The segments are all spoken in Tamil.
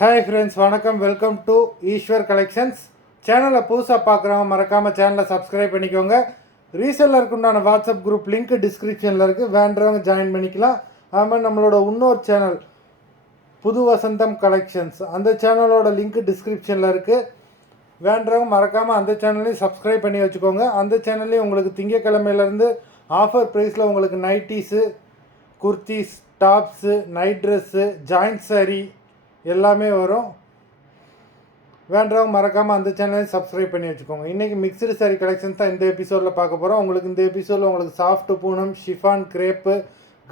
ஹாய் ஃப்ரெண்ட்ஸ், வணக்கம். Welcome to Eswar collections. சேனலை புதுசாக பார்க்குறவங்க மறக்காமல் சேனலை சப்ஸ்கிரைப் பண்ணிக்கோங்க. ரீசெல்லருக்கு உண்டான வாட்ஸ்அப் குரூப் லிங்க் டிஸ்கிரிப்ஷனில் இருக்குது, வேண்டவங்க ஜாயின் பண்ணிக்கலாம். அது மாதிரி நம்மளோட இன்னொரு சேனல் புது வசந்தம் கலெக்ஷன்ஸ், அந்த சேனலோட லிங்க் டிஸ்கிரிப்ஷனில் இருக்குது, வேண்டவங்க மறக்காமல் அந்த சேனலையும் சப்ஸ்கிரைப் பண்ணி வச்சுக்கோங்க. அந்த சேனல்லையும் உங்களுக்கு திங்கக்கிழமையிலேருந்து ஆஃபர் ப்ரைஸில் உங்களுக்கு nighties, kurtis, tops, night dress, joint sari எல்லாமே வரும். வேண்டவங்க மறக்காமல் அந்த சேனலையும் சப்ஸ்கிரைப் பண்ணி வச்சுக்கோங்க. இன்றைக்கி மிக்சடு சாரீ கலெக்ஷன்ஸ் தான் இந்த எபிசோடில் பார்க்க போகிறோம். உங்களுக்கு இந்த எபிசோடில் உங்களுக்கு soft Poonam, chiffon, crepe,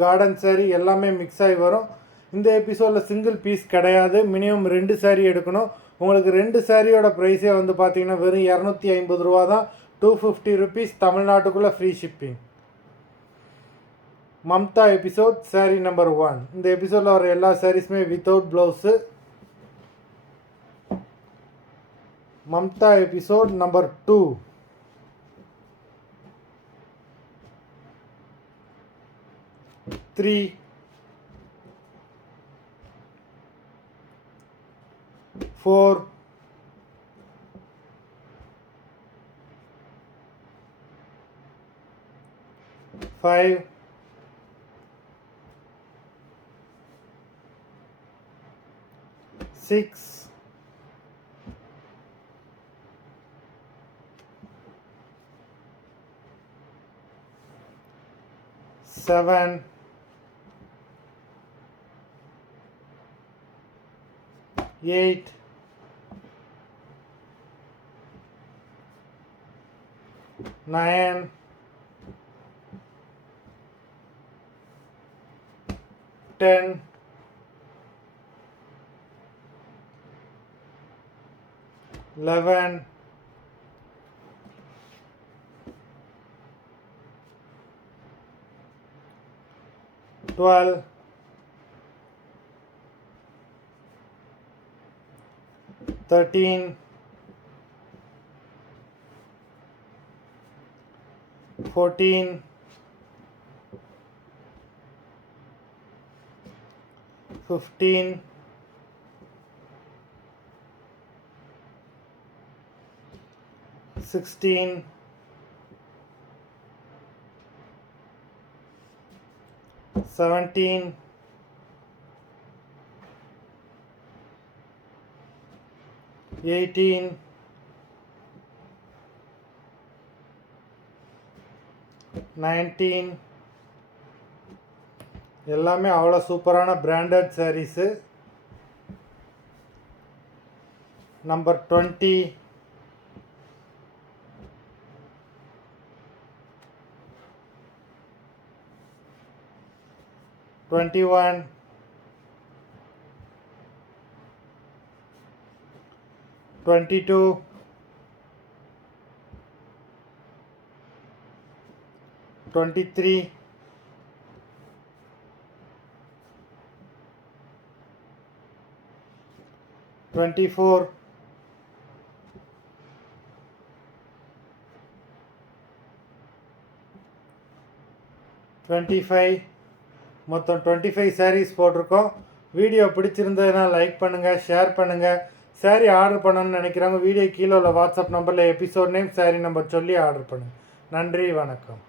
garden sari எல்லாமே மிக்ஸ் ஆகி வரும். இந்த எபிசோடில் சிங்கிள் பீஸ் கிடையாது, மினிமம் 2 சாரீ எடுக்கணும். உங்களுக்கு 2 சாரியோட ப்ரைஸே வந்து பார்த்தீங்கன்னா வெறும் 250 ரூபா தான். 250 ருபீஸ், தமிழ்நாட்டுக்குள்ளே free shipping. Mamta episode saree number 1. இந்த எபிசோடில் வர எல்லா சாரீஸுமே without blouse. Mamta episode number 2. Three 4 5 6 7 8 9 10 11 12 13 14 15 16 17 18 19 எல்லாமே அவ்வளோ சூப்பரான பிராண்டட் சாரீஸு. நம்பர் 20 21 22 23 24 25 மொத்தம் 25 சாரீஸ் போட்டிருக்கோம். வீடியோ பிடிச்சிருந்ததுன்னா லைக் பண்ணுங்கள், ஷேர் பண்ணுங்கள். சாரீ ஆர்டர் பண்ணணும்னு நினைக்கிறவங்க வீடியோ கீழே உள்ள வாட்ஸ்அப் நம்பரில் எபிசோட் நேம், சாரீ நம்பர் சொல்லி ஆர்டர் பண்ணுங்கள். நன்றி, வணக்கம்.